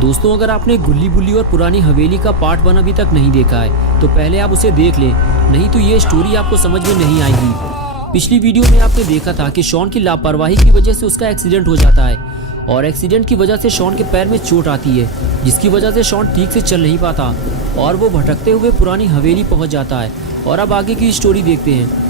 दोस्तों, अगर आपने गुल्ली बुल्ली और पुरानी हवेली का पार्ट 1 अभी तक नहीं देखा है तो पहले आप उसे देख लें, नहीं तो ये स्टोरी आपको समझ में नहीं आएगी। पिछली वीडियो में आपने देखा था कि शॉन की लापरवाही की वजह से उसका एक्सीडेंट हो जाता है और एक्सीडेंट की वजह से शॉन के पैर में चोट आती है, जिसकी वजह से शॉन ठीक से चल नहीं पाता और वो भटकते हुए पुरानी हवेली पहुंच जाता है। और अब आगे की स्टोरी देखते हैं।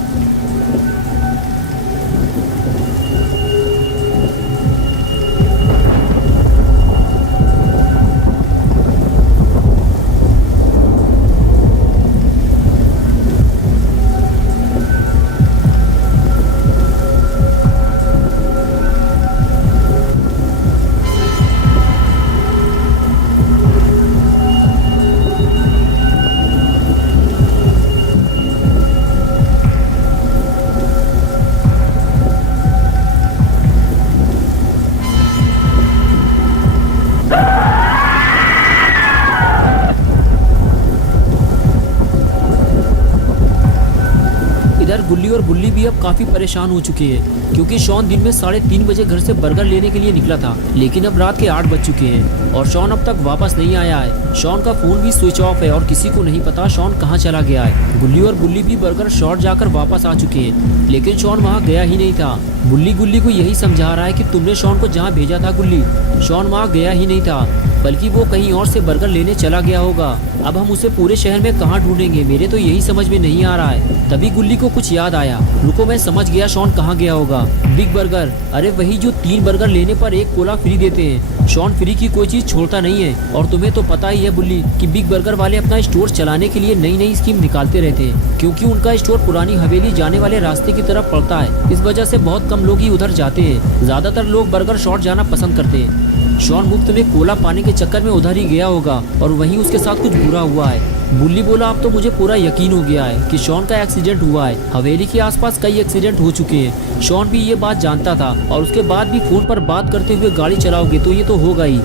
इधर गुल्ली और बुल्ली भी अब काफी परेशान हो चुके हैं, क्योंकि शॉन दिन में 3:30 बजे घर से बर्गर लेने के लिए निकला था, लेकिन अब रात के 8 बज चुके हैं और शॉन अब तक वापस नहीं आया है। शॉन का फोन भी स्विच ऑफ है और किसी को नहीं पता शॉन कहाँ चला गया है। गुल्ली और बुल्ली भी बर्गर शॉट जाकर वापस आ चुके हैं, लेकिन शॉन वहाँ गया ही नहीं था। बुल्ली गुल्ली को यही समझा रहा है कि तुमने शॉन को जहाँ भेजा था गुल्ली, शॉन वहाँ गया ही नहीं था, बल्कि वो कहीं और से बर्गर लेने चला गया होगा। अब हम उसे पूरे शहर में कहाँ ढूंढेंगे, मेरे तो यही समझ में नहीं आ रहा है। तभी गुल्ली को कुछ याद आया, रुको मैं समझ गया शॉन कहाँ गया होगा। बिग बर्गर, अरे वही जो 3 बर्गर लेने पर 1 कोला फ्री देते हैं। शॉन फ्री की कोई चीज छोड़ता नहीं है और तुम्हें तो पता ही है बुल्ली कि बिग बर्गर वाले अपना स्टोर चलाने के लिए नई नई स्कीम निकालते रहते हैं, क्योंकि उनका स्टोर पुरानी हवेली जाने वाले रास्ते की तरफ पड़ता है। इस वजह से बहुत कम लोग ही उधर जाते हैं, ज्यादातर लोग बर्गर शॉट जाना पसंद करते हैं। शॉन मुफ्त में कोला पाने के चक्कर में उधर ही गया होगा और वहीं उसके साथ कुछ बुरा हुआ है। बुल्ली बोला, अब तो मुझे पूरा यकीन हो गया है कि शॉन का एक्सीडेंट हुआ है। हवेली के आसपास कई एक्सीडेंट हो चुके हैं, शॉन भी ये बात जानता था और उसके बाद भी फोन पर बात करते हुए गाड़ी चलाओगे तो ये तो होगा ही।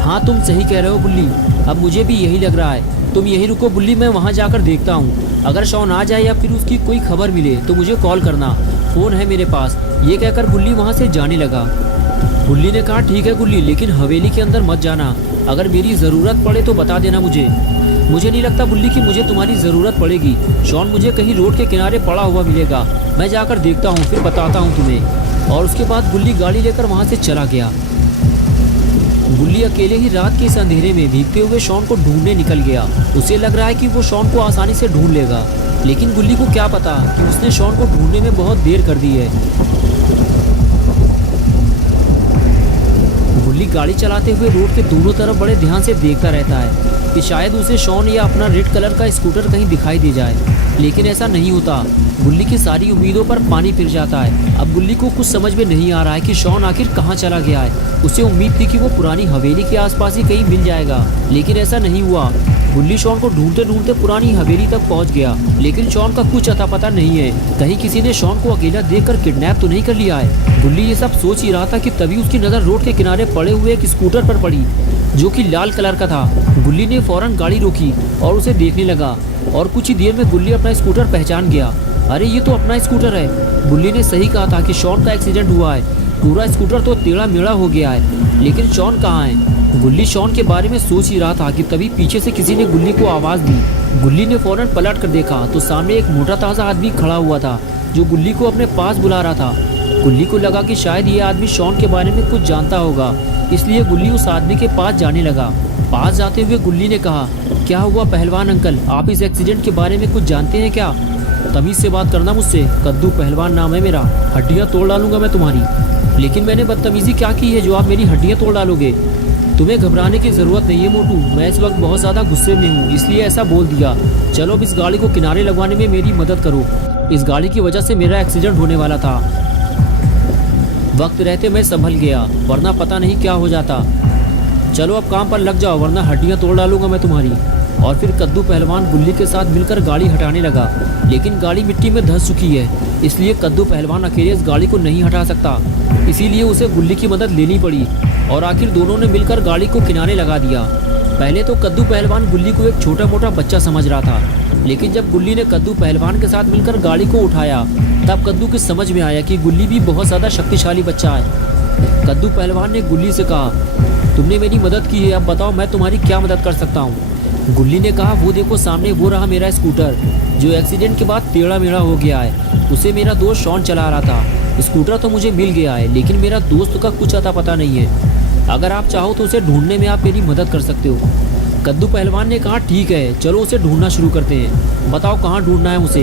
हाँ तुम सही कह रहे हो बुल्ली, अब मुझे भी यही लग रहा है। तुम यही रुको बुल्ली, मैं वहाँ जाकर देखता हूँ। अगर शॉन आ जाए या फिर उसकी कोई खबर मिले तो मुझे कॉल करना, फोन है मेरे पास। ये कहकर बुल्ली वहाँ से जाने लगा। बुल्ली ने कहा, ठीक है गुल्ली, लेकिन हवेली के अंदर मत जाना। अगर मेरी ज़रूरत पड़े तो बता देना मुझे। मुझे नहीं लगता बुल्ली कि मुझे तुम्हारी ज़रूरत पड़ेगी। शॉन मुझे कहीं रोड के किनारे पड़ा हुआ मिलेगा, मैं जाकर देखता हूँ, फिर बताता हूँ तुम्हें। और उसके बाद बुल्ली गाड़ी लेकर वहाँ से चला गया। बुल्ली अकेले ही रात के इस अंधेरे में भीगते हुए शॉन को ढूंढने निकल गया। उसे लग रहा है कि वो शॉन को आसानी से ढूंढ लेगा, लेकिन गुल्ली को क्या पता कि उसने शॉन को ढूंढने में बहुत देर कर दी है। गुल्ली गाड़ी चलाते हुए रोड के दोनों तरफ बड़े ध्यान से देखता रहता है कि शायद उसे शॉन या अपना रेड कलर का स्कूटर कहीं दिखाई दे जाए, लेकिन ऐसा नहीं होता। गुल्ली की सारी उम्मीदों पर पानी फिर जाता है। अब गुल्ली को कुछ समझ में नहीं आ रहा है कि शॉन आखिर कहाँ चला गया है। उसे उम्मीद थी कि वो पुरानी हवेली के आसपास ही कहीं मिल जाएगा, लेकिन ऐसा नहीं हुआ। गुल्ली शॉन को ढूंढते ढूंढते पुरानी हवेली तक पहुंच गया, लेकिन शॉन का कुछ अता पता नहीं है। कहीं किसी ने शॉन को अकेला देखकर किडनैप तो नहीं कर लिया है। गुल्ली ये सब सोच ही रहा था कि तभी उसकी नज़र रोड के किनारे पड़े हुए एक स्कूटर पर पड़ी, जो कि लाल कलर का था। गुल्ली ने फौरन गाड़ी रोकी और उसे देखने लगा और कुछ ही देर में गुल्ली अपना स्कूटर पहचान गया। अरे ये तो अपना स्कूटर है। गुल्ली ने सही कहा था कि शॉन का एक्सीडेंट हुआ है, पूरा स्कूटर तो टेढ़ा मेढ़ा हो गया है, लेकिन शॉन कहाँ है। गुल्ली शॉन के बारे में सोच ही रहा था कि तभी पीछे से किसी ने गुल्ली को आवाज़ दी। गुल्ली ने फौरन पलट कर देखा तो सामने एक मोटा ताज़ा आदमी खड़ा हुआ था, जो गुल्ली को अपने पास बुला रहा था। गुल्ली को लगा कि शायद ये आदमी शॉन के बारे में कुछ जानता होगा, इसलिए गुल्ली उस आदमी के पास जाने लगा। पास जाते हुए गुल्ली ने कहा, क्या हुआ पहलवान अंकल, आप इस एक्सीडेंट के बारे में कुछ जानते हैं क्या? तमीज़ से बात करना मुझसे, कद्दू पहलवान नाम है मेरा, हड्डियाँ तोड़ डालूंगा मैं तुम्हारी। लेकिन मैंने बदतमीज़ी क्या की है जो आप मेरी हड्डियाँ तोड़ डालोगे? तुम्हें घबराने की ज़रूरत नहीं है मोटू, मैं इस वक्त बहुत ज़्यादा गुस्से में हूँ, इसलिए ऐसा बोल दिया। चलो अब इस गाड़ी को किनारे लगवाने में मेरी मदद करो, इस गाड़ी की वजह से मेरा एक्सीडेंट होने वाला था। वक्त रहते मैं संभल गया, वरना पता नहीं क्या हो जाता। चलो अब काम पर लग जाओ, वरना हड्डियाँ तोड़ डालूंगा मैं तुम्हारी। और फिर कद्दू पहलवान गुल्ली के साथ मिलकर गाड़ी हटाने लगा, लेकिन गाड़ी मिट्टी में धंस चुकी है, इसलिए कद्दू पहलवान अकेले इस गाड़ी को नहीं हटा सकता। इसीलिए उसे गुल्ली की मदद लेनी पड़ी और आखिर दोनों ने मिलकर गाड़ी को किनारे लगा दिया। पहले तो कद्दू पहलवान गुल्ली को एक छोटा मोटा बच्चा समझ रहा था, लेकिन जब गुल्ली ने कद्दू पहलवान के साथ मिलकर गाड़ी को उठाया, तब कद्दू की समझ में आया कि गुल्ली भी बहुत ज़्यादा शक्तिशाली बच्चा है। कद्दू पहलवान ने गुल्ली से कहा, तुमने मेरी मदद की है, अब बताओ मैं तुम्हारी क्या मदद कर सकता हूँ। गुल्ली ने कहा, वो देखो सामने वो रहा मेरा स्कूटर जो एक्सीडेंट के बाद टेढ़ा मेढ़ा हो गया है। उसे मेरा दोस्त शॉन चला रहा था। स्कूटर तो मुझे मिल गया है, लेकिन मेरा दोस्त का कुछ अता पता नहीं है। अगर आप चाहो तो उसे ढूंढने में आप मेरी मदद कर सकते हो। कद्दू पहलवान ने कहा, ठीक है चलो उसे ढूंढना शुरू करते हैं, बताओ कहाँ ढूंढना है उसे।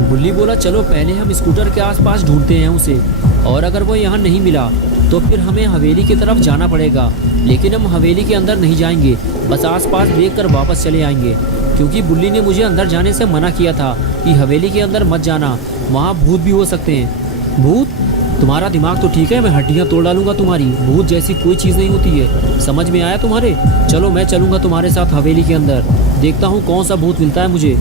गुल्ली बोला, चलो पहले हम स्कूटर के आसपास ढूंढते हैं उसे, और अगर वो यहाँ नहीं मिला तो फिर हमें हवेली की तरफ जाना पड़ेगा। लेकिन हम हवेली के अंदर नहीं जाएंगे, बस आसपास देख कर वापस चले आएंगे, क्योंकि बुल्ली ने मुझे अंदर जाने से मना किया था कि हवेली के अंदर मत जाना, वहाँ भूत भी हो सकते हैं। भूत? तुम्हारा दिमाग तो ठीक है, मैं हड्डियाँ तोड़ डालूंगा तुम्हारी। भूत जैसी कोई चीज़ नहीं होती है, समझ में आया तुम्हारे? चलो मैं चलूँगा तुम्हारे साथ हवेली के अंदर, देखता हूँ कौन सा भूत मिलता है मुझे।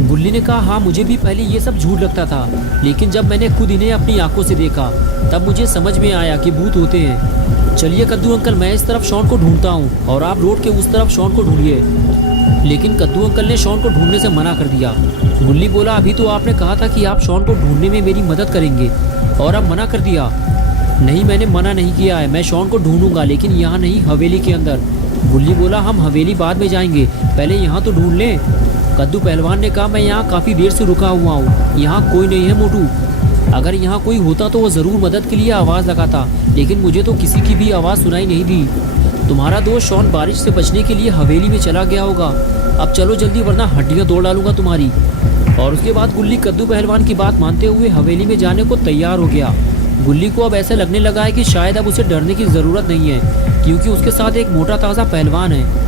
गुल्ली ने कहा, हाँ मुझे भी पहले ये सब झूठ लगता था, लेकिन जब मैंने खुद इन्हें अपनी आंखों से देखा तब मुझे समझ में आया कि भूत होते हैं। चलिए कद्दू अंकल, मैं इस तरफ शॉन को ढूंढता हूँ और आप रोड के उस तरफ शॉन को ढूंढिए। लेकिन कद्दू अंकल ने शॉन को ढूंढने से मना कर दिया। गुल्ली बोला, अभी तो आपने कहा था कि आप शॉन को ढूंढने में मेरी मदद करेंगे और अब मना कर दिया। नहीं, मैंने मना नहीं किया है, मैं शॉन को ढूंढूंगा, लेकिन यहाँ नहीं, हवेली के अंदर। गुल्ली बोला, हम हवेली बाद में जाएंगे, पहले यहाँ तो ढूंढ लें। कद्दू पहलवान ने कहा, मैं यहाँ काफ़ी देर से रुका हुआ हूँ, यहाँ कोई नहीं है मोटू। अगर यहाँ कोई होता तो वो ज़रूर मदद के लिए आवाज़ लगाता, लेकिन मुझे तो किसी की भी आवाज़ सुनाई नहीं दी। तुम्हारा दोस्त शॉन बारिश से बचने के लिए हवेली में चला गया होगा, अब चलो जल्दी वरना हड्डियाँ तोड़ डालूंगा तुम्हारी। और उसके बाद गुल्ली कद्दू पहलवान की बात मानते हुए हवेली में जाने को तैयार हो गया। गुल्ली को अब ऐसा लगने लगा है कि शायद अब उसे डरने की ज़रूरत नहीं है, क्योंकि उसके साथ एक मोटा ताज़ा पहलवान है।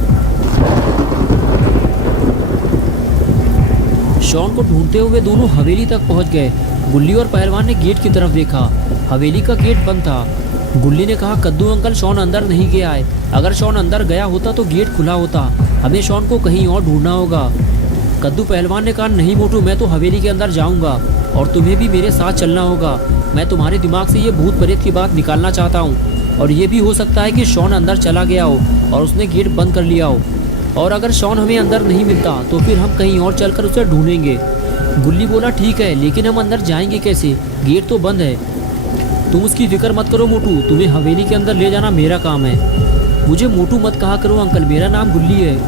शॉन को ढूंढते हुए दोनों हवेली तक पहुंच गए। गुल्ली और पहलवान ने गेट की तरफ देखा, हवेली का गेट बंद था। गुल्ली ने कहा, कद्दू अंकल शॉन अंदर नहीं गया है, अगर शॉन अंदर गया होता तो गेट खुला होता, हमें शॉन को कहीं और ढूंढना होगा। कद्दू पहलवान ने कहा, नहीं मोटू, मैं तो हवेली के अंदर जाऊंगा और तुम्हें भी मेरे साथ चलना होगा। मैं तुम्हारे दिमाग से ये भूत प्रेत की बात निकालना चाहता हूँ, और ये भी हो सकता है कि शॉन अंदर चला गया हो और उसने गेट बंद कर लिया हो, और अगर शॉन हमें अंदर नहीं मिलता तो फिर हम कहीं और चलकर उसे ढूंढेंगे। गुल्ली बोला, ठीक है, लेकिन हम अंदर जाएंगे कैसे, गेट तो बंद है। तुम उसकी फिक्र मत करो मोटू, तुम्हें हवेली के अंदर ले जाना मेरा काम है। मुझे मोटू मत कहा करो अंकल, मेरा नाम गुल्ली है।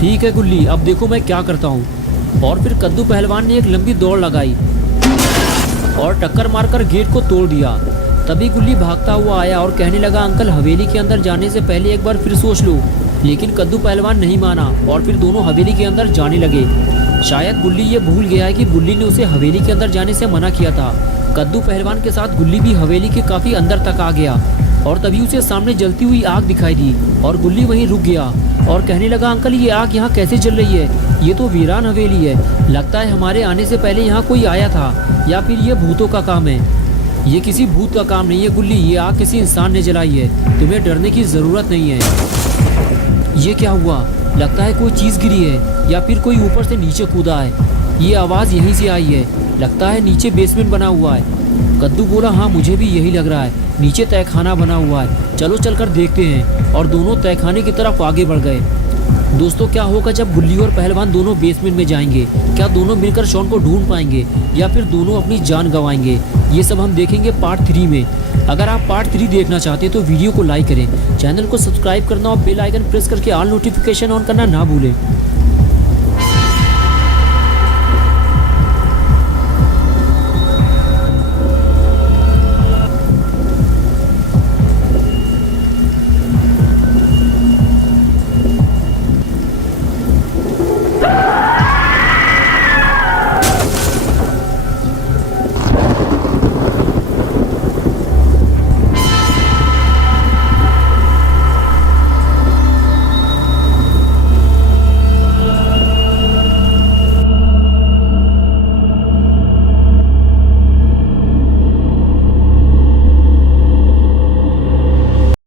ठीक है गुल्ली, अब देखो मैं क्या करता हूँ। और फिर कद्दू पहलवान ने एक लंबी दौड़ लगाई और टक्कर मारकर गेट को तोड़ दिया। तभी गुल्ली भागता हुआ आया और कहने लगा, अंकल हवेली के अंदर जाने से पहले एक बार फिर सोच लो। लेकिन कद्दू पहलवान नहीं माना और फिर दोनों हवेली के अंदर जाने लगे। शायद गुल्ली ये भूल गया है कि गुल्ली ने उसे हवेली के अंदर जाने से मना किया था। कद्दू पहलवान के साथ गुल्ली भी हवेली के काफ़ी अंदर तक आ गया और तभी उसे सामने जलती हुई आग दिखाई दी और गुल्ली वहीं रुक गया और कहने लगा, अंकल ये आग यहाँ कैसे जल रही है, ये तो वीरान हवेली है, लगता है हमारे आने से पहले यहाँ कोई आया था, या फिर ये भूतों का काम है। ये किसी भूत का काम नहीं है गुल्ली, ये आग किसी इंसान ने जलाई है, तुम्हें डरने की ज़रूरत नहीं है। ये क्या हुआ, लगता है कोई चीज़ गिरी है या फिर कोई ऊपर से नीचे कूदा है। ये आवाज़ यहीं से आई है, लगता है नीचे बेसमेंट बना हुआ है। कद्दू बोला, हाँ मुझे भी यही लग रहा है, नीचे तहखाना बना हुआ है, चलो चलकर देखते हैं। और दोनों तहखाने की तरफ आगे बढ़ गए। दोस्तों क्या होगा जब गुल्ली और पहलवान दोनों बेसमेंट में जाएंगे, क्या दोनों मिलकर शॉन को ढूंढ पाएंगे या फिर दोनों अपनी जान गंवाएंगे, ये सब हम देखेंगे पार्ट 3 में। अगर आप पार्ट 3 देखना चाहते हैं तो वीडियो को लाइक करें, चैनल को सब्सक्राइब करना और बेल आइकन प्रेस करके ऑल नोटिफिकेशन ऑन करना ना भूलें।